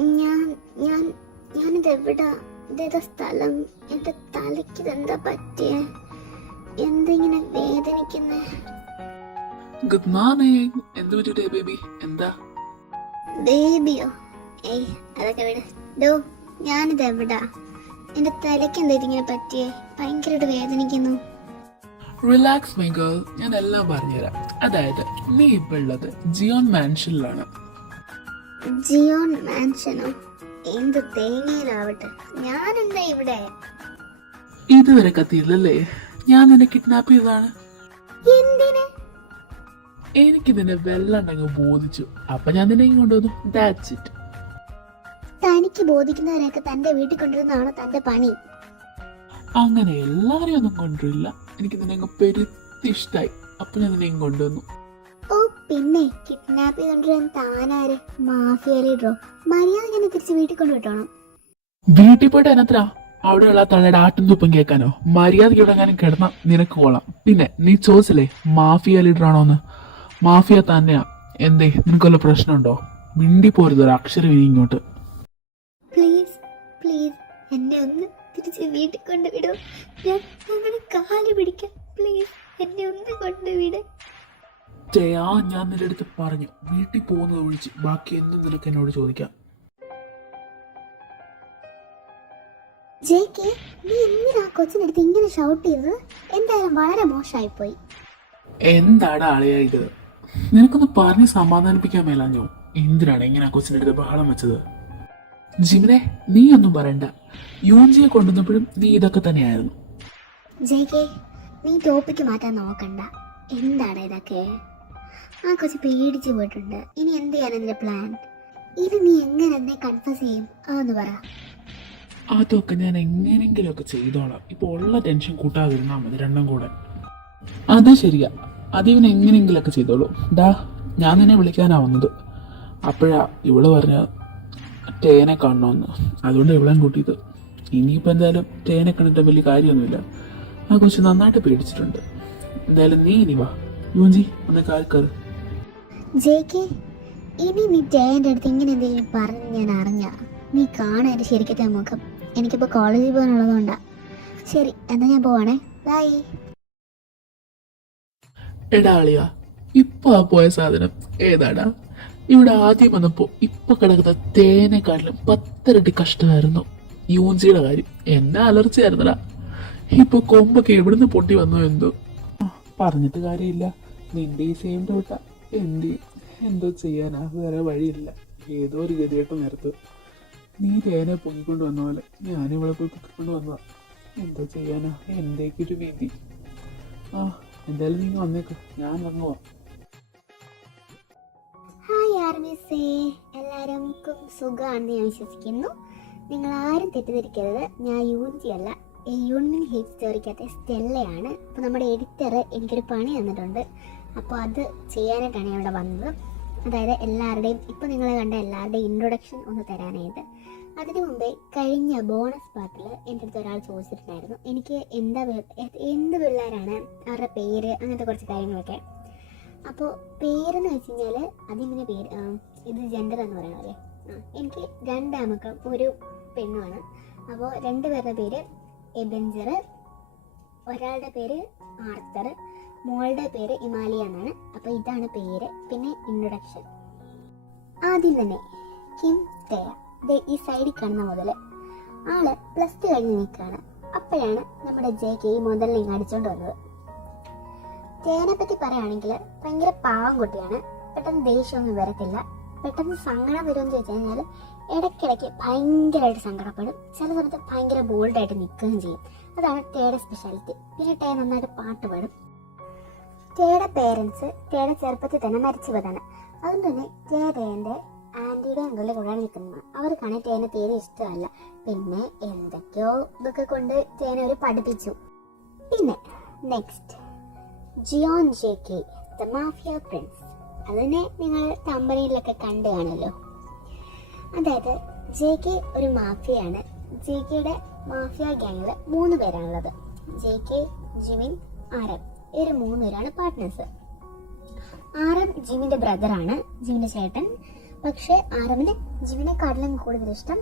ഞാൻ ഞാൻ ഞാനിത് എവിടാ? ഇതേതാ സ്ഥലം? എന്റെ തലയ്ക്ക് ഇതെന്താ പറ്റിയ? എന്തിങ്ങനെ വേദനിക്കുന്നേ? Good morning. എന്ത് പറ്റിട്ടേ ബേബി? എന്താ ബേബിയോ? ഏയ് അതൊക്കെ വിട്. ഡോ, ഞാനിത് എവിടാ? എന്റെ തലയ്ക്ക് എന്താ ഇതിങ്ങനെ പറ്റിയേ? ഭയങ്കരമായിട്ട് വേദനിക്കുന്നു. റിലാക്സ് മൈ ഗേൾ, ഞാൻ എല്ലാം പറഞ്ഞുതരാം. അതായത് നീ ഇപ്പൊ ഉള്ളത് ജിയോൺ മാൻഷനിലാണ്. ജിയോൺ മാൻഷനോ? എന്ത് തേങ്ങയിലാവട്ടെ, ഞാനെന്താ ഇവിടെ? ഇതുവരെ കത്തിയില്ലല്ലേ? ഞാൻ നിന്നെ കിഡ്നാപ്പ് ചെയ്തതാണ്. എന്തിന്? എനിക്ക് നിന്നെ വെള്ളണ്ടങ്ങ് ബോധിച്ചു. അപ്പൊ ഞാൻ നിന്നെ ഇങ്ങ് കൊണ്ടുവന്നു. That's it. തനിക്ക് ബോധിക്കുന്നവരെയൊക്കെ തന്റെ വീട്ടിൽ കൊണ്ടുവരുന്നതാണോ തന്റെ പണി? അങ്ങനെ എല്ലാരെയും ഒന്നും കൊണ്ടുവരില്ല. എനിക്ക് നിന്നെ അങ്ങ് പെരുത്തി ഇഷ്ടായി. അപ്പൊ ഞാൻ നിന്നെ ഇങ്ങ് കൊണ്ടുവന്നു. ഓ പിന്നെ കിഡ്നാപ്പ് ചെയ്തോണ്ടിരുന്ന താനാര്? മാഫിയ ലീഡറോ? മര്യാദ ഇങ്ങനെ തിരിച്ച് വീട്ടിൽ കൊണ്ടുവിട്ടോണം. വീട്ടിൽ പോയിട്ട് അതിനത്ര അവിടെയുള്ള തള്ളയുടെ ആട്ടും തുപ്പും കേൾക്കാനോ? മര്യാദയ്ക്ക് ഇവിടെ എങ്ങാനും കിടന്ന നിനക്ക് കൊള്ളാം. പിന്നെ നീ ചോദിച്ചില്ലേ മാഫിയ ലീഡർ ആണോന്ന്? മാഫിയ തന്നെയാ. എന്തേ, നിനക്ക് പ്രശ്നമുണ്ടോ? മിണ്ടി പോരുത് ഒരു അക്ഷരം ഇനി ഇങ്ങോട്ട്. പ്ലീസ് പ്ലീസ് എന്നെ ഒന്ന് തിരിച്ച് വീട്ടിൽ കൊണ്ടുവിടും. ഞാൻ അങ്ങനെ കാല് പിടിക്കാം. പ്ലീസ് എന്നെ ഒന്ന് കൊണ്ടുവിട്. ജയാ, ഞാൻ നിന്റെ അടുത്ത് പറഞ്ഞു വീട്ടിൽ പോകുന്നത് ഒഴിച്ച് ബാക്കി എന്തും നിനക്ക് എന്നോട് ചോദിക്കാം. ജെകെ, നീ എന്തിനാ കൊച്ചിനടുത്ത് ഇങ്ങനെ ഷൗട്ട് ചെയ്തത്? എന്തായാലും വളരെ മോശമായിപ്പോയി. എന്താടാ ആളെയാ ഇത്? നിനക്കൊന്ന് പറഞ്ഞ് സമാധാനിപ്പിക്കാൻ മേലാഞ്ഞോ? എന്തിനാണ് ഇങ്ങനെ കൊച്ചിൻ്റെ അടുത്ത് ബഹളം വെച്ചത്? ജിമിനെ, നീ ഒന്നും പറയണ്ട. യൂൻജിയെ കൊണ്ടുവന്നപ്പോഴും നീ ഇതൊക്കെ തന്നെയായിരുന്നു. ജെകെ, നീ ടോപ്പിക്ക് മാറ്റാൻ നോക്കണ്ട. എന്താണ് ഇതൊക്കെ? ആ കൊച്ചു പേടിച്ചു പോയിട്ടുണ്ട്. ഇനി എന്ത് ചെയ്യാൻ എന്റെ പ്ലാൻ? ഇത് നീ എങ്ങനെ എന്നെ കൺഫ്യൂസ് ചെയ്യും? അതൊന്ന് പറ. അതൊക്കെ ഞാൻ എങ്ങനെങ്കിലും ഒക്കെ ചെയ്തോളാം. ഇപ്പൊ ഉള്ള ടെൻഷൻ കൂട്ടാതിരുന്നാ മതി രണ്ടും കൂടെ. അത് ശരിയാ, അതിവൻ എങ്ങനെയെങ്കിലൊക്കെ ചെയ്തോളൂ. ഡാ, ഞാൻ നിന്നെ വിളിക്കാനാ വന്നത്. അപ്പോഴാ ഇവള് പറഞ്ഞ ടേനെ കാണണമെന്ന്. അതുകൊണ്ട് ഇവളെ കൂട്ടിയത്. ഇനിയിപ്പോൾ എന്തായാലും ടേനെ കണ്ടിട്ട് വലിയ കാര്യമൊന്നുമില്ല. ആ കൊച്ചു നന്നായിട്ട് പേടിച്ചിട്ടുണ്ട്. എന്തായാലും നീ ഇനി വാ. യൂഞ്ചി ഒന്ന് കാൽക്കറ്. ജെകെ, ഇനി നീ ടേന്റെ അടുത്ത് ഇങ്ങനെ എന്തെങ്കിലും പറഞ്ഞ് ഞാൻ അറിഞ്ഞ നീ കാണാൻ ശരിക്കത്തെ മുഖം. എനിക്കിപ്പോൾ കോളേജിൽ പോകാനുള്ളതുകൊണ്ടാ. ശരി, എന്നാ ഞാൻ പോവാണേ. ബൈ. എടാ അളിയാ, ഇപ്പൊ ആ പോയ സാധനം ഏതാടാ? ഇവിടെ ആദ്യം വന്നപ്പോ ഇപ്പൊ കിടക്കുന്ന തേനെക്കാട്ടിലും 10 ഇരട്ടി കഷ്ടമായിരുന്നു യൂഞ്ചിയുടെ കാര്യം. എന്നെ അലർച്ചി ആയിരുന്നടാ. ഇപ്പൊ കൊമ്പൊക്കെ എവിടുന്ന് പൊട്ടി വന്നോ എന്തോ. പറഞ്ഞിട്ട് കാര്യമില്ല, നിന്റെ ഈ സെയിം ഡൗട്ടാ. എന്തോ ചെയ്യാനാ, വേറെ വഴിയില്ല. ഏതോ ഒരു ഗതികെട്ട് നേരത്ത് നീ തേനെ പൊങ്ങിക്കൊണ്ട് വന്ന പോലെ ഞാനിവിടെ പോയി പൊക്കിക്കൊണ്ട് വന്നതാ. എന്തോ ചെയ്യാനാ, എന്തേക്കൊരു വിധി. എന്തായാലും നീ വന്നേക്ക്, ഞാൻ ഇറങ്ങുവാ. ഹായ് ആർമിസേ, എല്ലാവർക്കും സുഖമാണെന്ന് ഞാൻ വിശ്വസിക്കുന്നു. നിങ്ങൾ ആരും തെറ്റിദ്ധരിക്കരുത്, ഞാൻ യൂൻജി അല്ല. ഈ യൂണിയൻ ഹേറ്റ് സ്റ്റോറിക്കകത്തെ സ്റ്റെല്ലയാണ്. അപ്പോൾ നമ്മുടെ എഡിറ്റർ എനിക്കൊരു പണി തന്നിട്ടുണ്ട്. അപ്പോൾ അത് ചെയ്യാനായിട്ടാണ് ഞാൻ ഇവിടെ വന്നത്. അതായത് എല്ലാവരുടെയും, ഇപ്പോൾ നിങ്ങൾ കണ്ട എല്ലാവരുടെയും ഇൻട്രൊഡക്ഷൻ ഒന്ന് തരാനായിട്ട്. അതിനു മുമ്പേ കഴിഞ്ഞ ബോണസ് പാർട്ടിൽ എൻ്റെ അടുത്ത് ഒരാൾ ചോദിച്ചിട്ടുണ്ടായിരുന്നു എനിക്ക് എന്ത് പിള്ളേരാണ്, അവരുടെ പേര്, അങ്ങനത്തെ കുറച്ച് കാര്യങ്ങളൊക്കെ. അപ്പോൾ പേരെന്ന് വെച്ച് കഴിഞ്ഞാൽ അതിങ്ങനെ പേര് ഇത് ജെൻഡർ എന്ന് പറയണല്ലേ. എനിക്ക് 2 ആമക്കളും 1 പെണ്ണുമാണ്. അപ്പോൾ 2 പേരുടെ പേര് എബെഞ്ചർ, ഒരാളുടെ പേര് ആർത്തർ, മോളുടെ പേര് ഇമാലിയ എന്നാണ്. അപ്പോൾ ഇതാണ് പേര്. പിന്നെ ഇൻട്രൊഡക്ഷൻ. ആദ്യം തന്നെ കിം തേയ. ഈ സൈഡിൽ കാണുന്ന മുതൽ ആള് +2 കഴിഞ്ഞ് നിൽക്കുകയാണ്. അപ്പോഴാണ് നമ്മുടെ ജെകെ ഈ മുതലിനെ അടിച്ചോണ്ട് വന്നത്. തേനെ പറ്റി പറയുകയാണെങ്കിൽ ഭയങ്കര പാവം കുട്ടിയാണ്. പെട്ടെന്ന് ദേഷ്യമൊന്നും വരത്തില്ല. പെട്ടെന്ന് സങ്കടം വരുമെന്ന് ചോദിച്ചു കഴിഞ്ഞാൽ ഇടയ്ക്കിടയ്ക്ക് ഭയങ്കരമായിട്ട് സങ്കടപ്പെടും. ചില സമയത്ത് ഭയങ്കര ബോൾഡായിട്ട് നിൽക്കുകയും ചെയ്യും. അതാണ് തേയുടെ സ്പെഷ്യാലിറ്റി. പിന്നെ തേ നന്നായിട്ട് പാട്ട് പാടും. തേയുടെ പേരൻസ് തേയുടെ ചെറുപ്പത്തിൽ തന്നെ മരിച്ചു പോയതാണ്. അതുകൊണ്ട് തന്നെ തേന്റെ ആൻറ്റിയുടെ അങ്കിളുടെ കൂടെയാണ് നിൽക്കുന്നത്. അവർക്കാണെങ്കിൽ തേനെ തീരെ ഇഷ്ടമല്ല. പിന്നെ എന്തൊക്കെയോ ഇതൊക്കെ കൊണ്ട് തേനെ അവർ പഠിപ്പിച്ചു. പിന്നെ next Jeon JK, the mafia prince. അതിനെ നിങ്ങൾ കമ്പനിയിലൊക്കെ കണ്ടു കാണുമല്ലോ. അതായത് ജെകെ ഒരു മാഫിയാണ്. ജെകെയുടെ മാഫിയ ഗ്യാങ്ങിൽ 3 പേരാണുള്ളത്. ജെകെ, ജിമിൻ, ആരബ്. ഇവർ 3 പേരാണ് പാർട്ട്നേഴ്സ്. ആരബ് ജിമിന്റെ ബ്രദറാണ്, ജിമിന്റെ ചേട്ടൻ. പക്ഷെ ആരവിന് ജിമിനെക്കാട്ടിലും കൂടുതൽ ഇഷ്ടം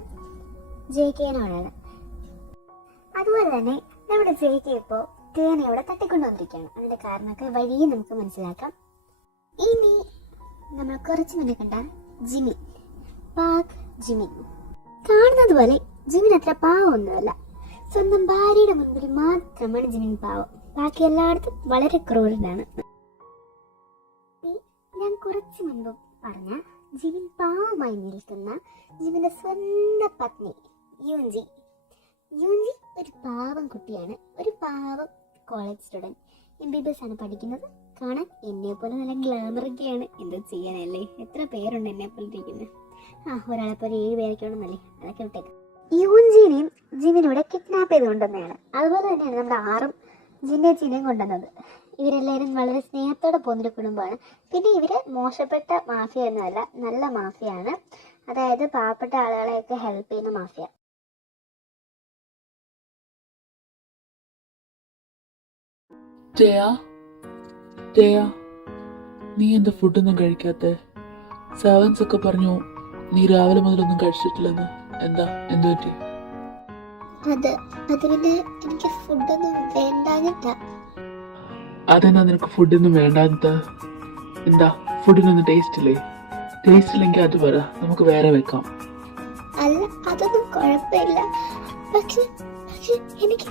JKനോടാണ്. അതുപോലെ തന്നെ നമ്മുടെ JK ഇപ്പോൾ ടേനയോടെ തട്ടിക്കൊണ്ടുവന്നിരിക്കുകയാണ്. അതിന്റെ കാരണമൊക്കെ വഴിയെ നമുക്ക് മനസ്സിലാക്കാം. ഇനി നമ്മൾ കുറച്ച് മുന്നേ കണ്ട ജിമിൻ, പാക് ജിമിൻ, കാണുന്നത് പോലെ ജിമിൻ അത്ര പാവമൊന്നുമല്ല. സ്വന്തം ഭാര്യയുടെ മുൻപിൽ മാത്രമാണ് ജിമിൻ പാവം, ബാക്കി എല്ലായിടത്തും വളരെ ക്രൂരനാണ്. ഞാൻ കുറച്ച് മുൻപ് പറഞ്ഞ ജിമിൻ പാവമായി നിൽക്കുന്ന ജിമിന്റെ സ്വന്തം പത്നി യൂൻജി ഒരു പാവം കുട്ടിയാണ്, ഒരു പാവം കോളേജ് സ്റ്റുഡൻറ്, MBBS ആണ് പഠിക്കുന്നത്. കാണാൻ എന്നെ പോലെ നല്ല ഗ്ലാമറൊക്കെയാണ്. എന്താ ചെയ്യാനല്ലേ, എത്ര പേരുണ്ട് എന്നെ പോലെ ഇരിക്കുന്നത്. ഒരാളെ പോലെ 7 പേരൊക്കെ ഉണ്ടെന്നല്ലേ, അതൊക്കെ വിട്ടേക്ക്. യൂൻജിനെയും ജിമിനൂടെ കിഡ്നാപ്പ് ചെയ്ത് കൊണ്ടുവന്നതാണ്. അതുപോലെ തന്നെയാണ് നമ്മുടെ ആറും ജിന്നേച്ചിനെയും കൊണ്ടുവന്നത്. ഇവരെല്ലാവരും വളരെ സ്നേഹത്തോടെ പോകുന്നൊരു കുടുംബമാണ്. പിന്നെ ഇവര് മോശപ്പെട്ട മാഫിയ ഒന്നുമല്ല, നല്ല മാഫിയാണ്. അതായത് പാവപ്പെട്ട ആളുകളെയൊക്കെ ഹെൽപ്പ് ചെയ്യുന്ന മാഫിയ. നീ എന്താ ഫുഡൊന്നും കഴിക്കാത്തെ? സെവൻസ് ഒക്കെ പറഞ്ഞു നീ രാവിലെ മുതലൊന്നും കഴിച്ചിട്ടില്ലെന്ന്. എന്തു പറ്റി? അത് പിന്നെ എനിക്ക് ഫുഡൊന്നും വേണ്ടാഞ്ഞിട്ടാ. അതെന്നാ നിനക്ക് ഫുഡൊന്നും വേണ്ടാത്ത? എന്താ ഫുഡിനൊന്നും ടേസ്റ്റ് ഇല്ലേ? ടേസ്റ്റ് ഇല്ലെങ്കിൽ അത് പറ, നമുക്ക് വേറെ വെക്കാം. അല്ല, അതൊന്നും കുഴപ്പമില്ല. പക്ഷെ എനിക്ക്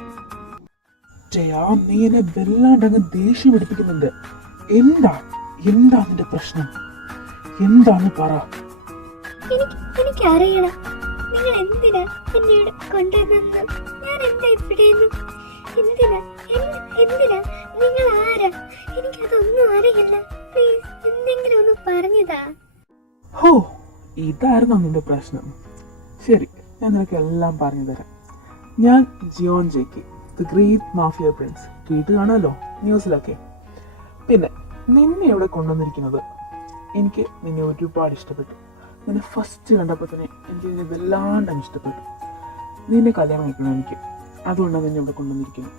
നീ എന്നെ വല്ലാണ്ടങ്ങ് ദേഷ്യം പിടിപ്പിക്കുന്നുണ്ട്. എന്താ നിന്റെ പ്രശ്നം? എന്താന്ന് പറ. എനിക്കറിയണം നിങ്ങൾ എന്തിനാ എന്നെ ഇവിടെ കൊണ്ടുവന്നത്. ഞാൻ എന്താ ഇവിടെയെന്നും എന്തിനാ നിങ്ങൾ ആരാ? എനിക്കതൊന്നും അറിയില്ല. പ്ലീസ് എന്തെങ്കിലും ഒന്ന് പറഞ്ഞതാ. ഹോ, ഇതായിരുന്നു നിന്റെ പ്രശ്നം. ശരി, ഞാൻ നിനക്ക് എല്ലാം പറഞ്ഞു തരാം. ഞാൻ ജിയോൺ JK, the great mafia Prince. കേട്ട് കാണുമല്ലോ ന്യൂസിലൊക്കെ. പിന്നെ നിന്നെ ഇവിടെ കൊണ്ടുവന്നിരിക്കുന്നത്, എനിക്ക് നിന്നെ ഒരുപാട് ഇഷ്ടപ്പെട്ടു. നിന്നെ ഫസ്റ്റ് കണ്ടപ്പോൾ തന്നെ എനിക്ക് നിന്നെ വല്ലാണ്ടങ്ങ് ഇഷ്ടപ്പെട്ടു. നിന്നെ കല്യാണം കഴിക്കണം എനിക്ക്, അതുകൊണ്ടാണ് നിന്നെ ഇവിടെ കൊണ്ടുവന്നിരിക്കുന്നത്.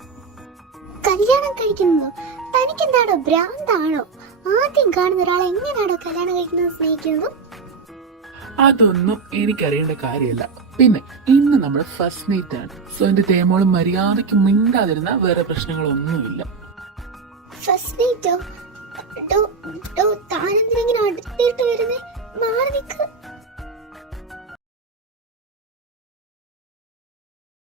കല്യാണം കഴിക്കുന്നതോ? തനിക്കെന്താണോ ഭ്രാന്താണോ? ആദ്യം കാണുന്ന ഒരാളെ എങ്ങനെയാണോ കല്യാണം കഴിക്കുന്നത് സ്നേഹിക്കുന്നതും? അതൊന്നും എനിക്കറിയേണ്ട കാര്യമല്ല. പിന്നെ ഇന്ന് നമ്മുടെ ഫസ്റ്റ് നൈറ്റ് ആണ്. സോ എന്റെ തേമോളും മര്യാദയ്ക്ക് മിണ്ടാതിരുന്ന വേറെ പ്രശ്നങ്ങളൊന്നുമില്ല. ഫസ്റ്റ് നൈറ്റോ? താനെന്തിനെങ്ങനെ അടുത്തിട്ട് വരുന്നേ? മാറി നിൽക്ക്.